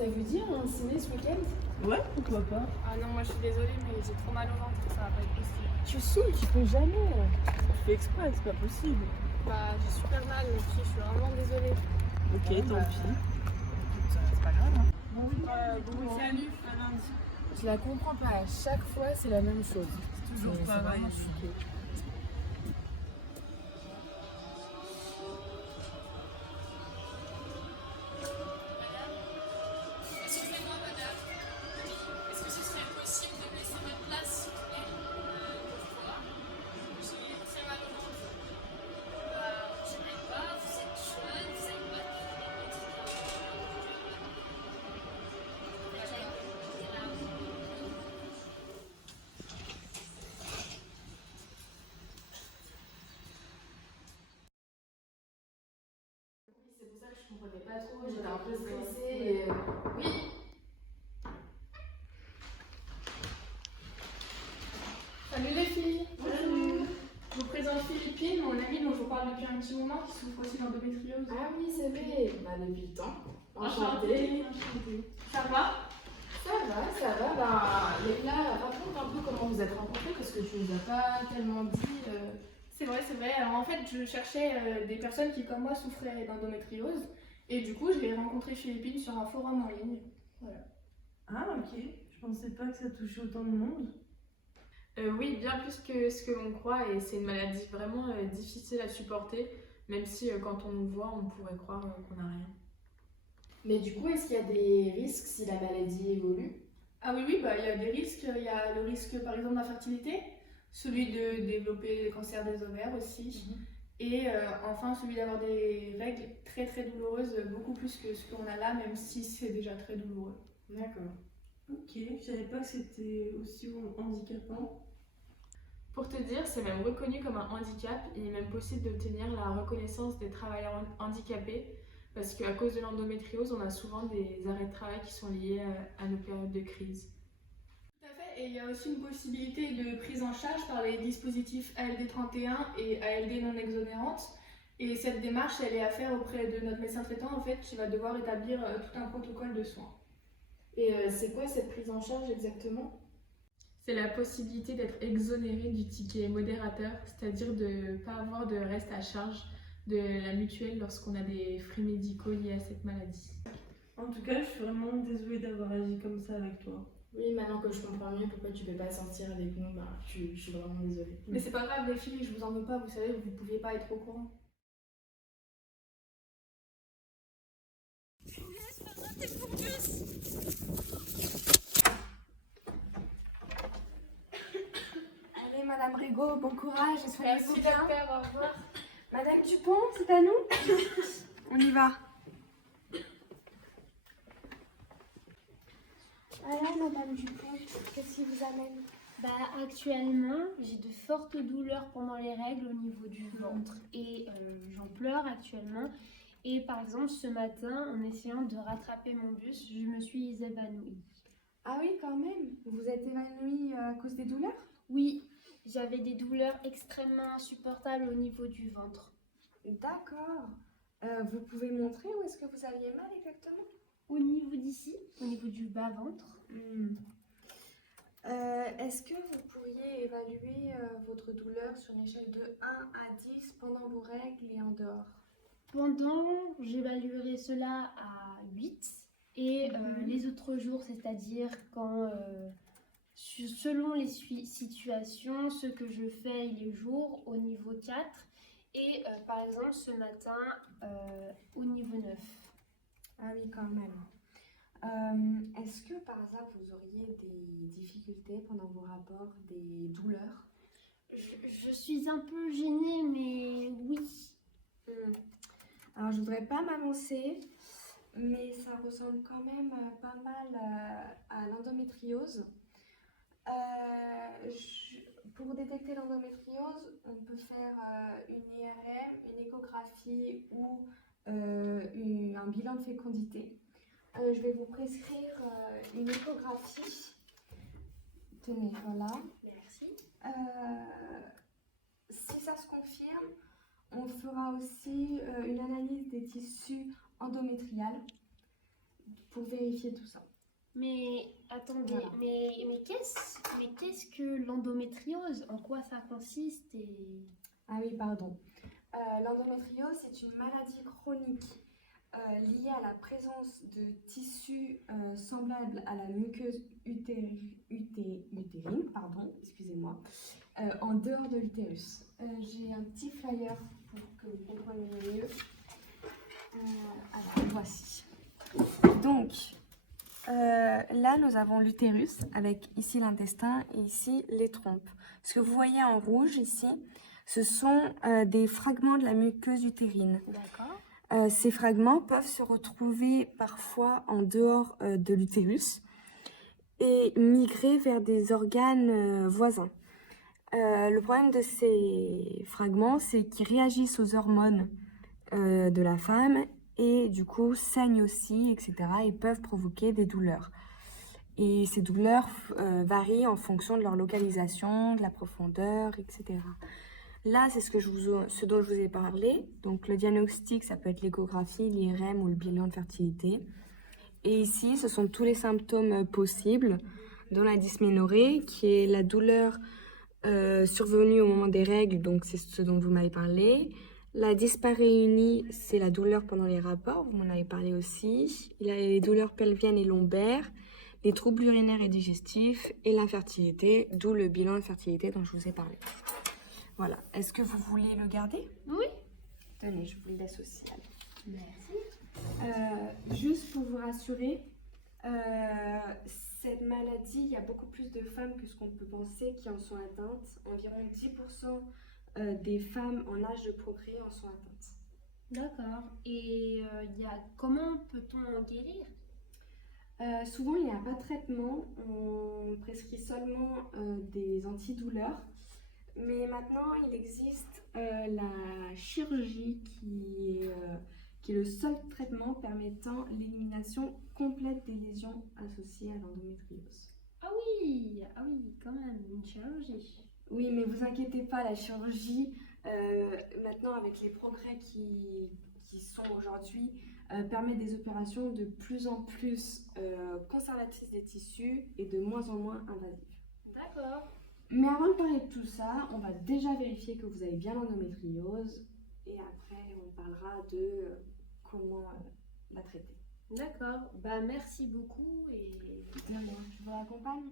Ça vous dit un ciné ce week-end? Ouais, pourquoi pas. Ah non, moi je suis désolée, mais j'ai trop mal au ventre, ça va pas être possible. Tu saoules, tu peux jamais. Tu fais exprès, c'est pas possible. Bah, j'ai super mal, mes filles, je suis vraiment désolée. Ok, tant pis. C'est pas grave, hein. Bon, salut, à lundi. Je la comprends pas, à chaque fois c'est la même chose. C'est toujours C'est pareil. vraiment chiant. Excusez-moi, madame. Est-ce que ce serait possible de me laisser votre place, s'il vous plaît? Pourquoi? J'ai très mal au ventre. Bah, je n'aime pas, vous êtes jeune, vous savez pas C'est pour ça que je comprenais pas trop, j'étais un peu stressée et... Oui. Salut les filles. Bonjour. Je vous présente Philippine, mon amie dont je vous parle depuis un petit moment, qui souffre aussi d'endométriose. Ah oui, c'est vrai. Bah depuis le temps. Enchantée. Ça va? Ça va. Bah là, raconte un peu comment vous êtes rencontrés parce que tu nous as pas tellement dit. C'est vrai. Alors en fait, je cherchais des personnes qui, comme moi, souffraient d'endométriose. Et du coup, j'ai rencontré Philippine sur un forum en ligne. Voilà. Ah, ok. Je pensais pas que ça touchait autant de monde. Oui, bien plus que ce que l'on croit, et c'est une maladie vraiment difficile à supporter, même si quand on nous voit, on pourrait croire qu'on n'a rien. Mais du coup, est-ce qu'il y a des risques si la maladie évolue? Ah oui, bah, il y a des risques. Il y a le risque, par exemple, d'infertilité, celui de développer le cancer des ovaires aussi, et enfin celui d'avoir des règles très très douloureuses, beaucoup plus que ce qu'on a là, même si c'est déjà très douloureux. D'accord. Ok, je savais pas que c'était aussi handicapant. Pour te dire, c'est même reconnu comme un handicap. Il est même possible d'obtenir la reconnaissance des travailleurs handicapés, parce qu'à cause de l'endométriose, on a souvent des arrêts de travail qui sont liés à nos périodes de crise. Tout à fait, et il y a aussi une possibilité de prise en charge par les dispositifs ALD 31 et ALD non exonérante. Et cette démarche, elle est à faire auprès de notre médecin traitant, en fait, qui va devoir établir tout un protocole de soins. Et c'est quoi cette prise en charge exactement? C'est la possibilité d'être exonéré du ticket modérateur, c'est-à-dire de ne pas avoir de reste à charge de la mutuelle lorsqu'on a des frais médicaux liés à cette maladie. En tout cas, je suis vraiment désolée d'avoir agi comme ça avec toi. Oui, maintenant que je comprends mieux pourquoi tu peux pas sortir avec nous, bah, je suis vraiment désolée. Mais c'est pas grave les filles, je vous en veux pas, vous savez, vous pouviez pas être au courant. Allez, Madame Rigaud, bon courage, soyez-vous Merci bien. docteur, au revoir. Madame Dupont, c'est à nous? On y va. Voilà, Madame Dupont, qu'est-ce qui vous amène? Actuellement, j'ai de fortes douleurs pendant les règles au niveau du ventre et j'en pleure actuellement. Et par exemple, ce matin, en essayant de rattraper mon bus, je me suis évanouie. Ah oui, quand même. Vous vous êtes évanouie à cause des douleurs? Oui, j'avais des douleurs extrêmement insupportables au niveau du ventre. D'accord. Vous pouvez montrer où est-ce que vous aviez mal exactement? Au niveau d'ici, au niveau du bas-ventre. Est-ce que vous pourriez évaluer votre douleur sur une échelle de 1 à 10 pendant vos règles et en dehors? Pendant, j'évaluerai cela à 8 et les autres jours, c'est-à-dire quand, selon les situations, ce que je fais les jours au niveau 4 et par exemple ce matin au niveau 9. Ah oui, quand même. Est-ce que par hasard vous auriez des difficultés pendant vos rapports, des douleurs? Je suis un peu gênée, mais oui. Alors, je voudrais pas m'avancer, mais ça ressemble quand même pas mal à l'endométriose. Pour détecter l'endométriose, on peut faire une IRM, une échographie ou un bilan de fécondité. Je vais vous prescrire une échographie. Tenez, voilà. Merci. Si ça se confirme, on fera aussi une analyse des tissus endométriales. pour vérifier tout ça. Mais attendez, Voilà. mais qu'est-ce que l'endométriose? En quoi ça consiste et... Ah oui, pardon. L'endométriose, c'est une maladie chronique liée à la présence de tissus semblables à la muqueuse utérine, pardon, excusez-moi, en dehors de l'utérus. J'ai un petit flyer pour que vous compreniez mieux. Alors, voici. Donc, là, nous avons l'utérus avec ici l'intestin et ici les trompes. Ce que vous voyez en rouge ici, ce sont des fragments de la muqueuse utérine. D'accord. Ces fragments peuvent se retrouver parfois en dehors de l'utérus et migrer vers des organes voisins. Le problème de ces fragments, c'est qu'ils réagissent aux hormones de la femme et du coup saignent aussi, etc. et peuvent provoquer des douleurs. Et ces douleurs varient en fonction de leur localisation, de la profondeur, etc. Là, c'est ce dont je vous ai parlé. Donc, le diagnostic, ça peut être l'échographie, l'IRM ou le bilan de fertilité. Et ici, ce sont tous les symptômes possibles, dont la dysménorrhée, qui est la douleur survenue au moment des règles, donc c'est ce dont vous m'avez parlé. La dysparéunie, c'est la douleur pendant les rapports, vous m'en avez parlé aussi. Il y a les douleurs pelviennes et lombaires, les troubles urinaires et digestifs, et l'infertilité, d'où le bilan de fertilité dont je vous ai parlé. Voilà. Est-ce que vous voulez le garder? Oui. Tenez, je vous le laisse aussi. Merci. Juste pour vous rassurer, cette maladie, il y a beaucoup plus de femmes que ce qu'on peut penser qui en sont atteintes. Environ 10% des femmes en âge de procréer en sont atteintes. D'accord. Et comment peut-on en guérir? Souvent, il n'y a pas de traitement. On prescrit seulement des antidouleurs. Mais maintenant, il existe la chirurgie qui est le seul traitement permettant l'élimination complète des lésions associées à l'endométriose. Ah oui, quand même, une chirurgie. Oui, mais vous inquiétez pas, la chirurgie, maintenant avec les progrès qui sont aujourd'hui, permet des opérations de plus en plus conservatrices des tissus et de moins en moins invasives. D'accord. Mais avant de parler de tout ça, on va déjà vérifier que vous avez bien l'endométriose et après on parlera de comment la traiter. D'accord. Bah merci beaucoup et... Je vous accompagne.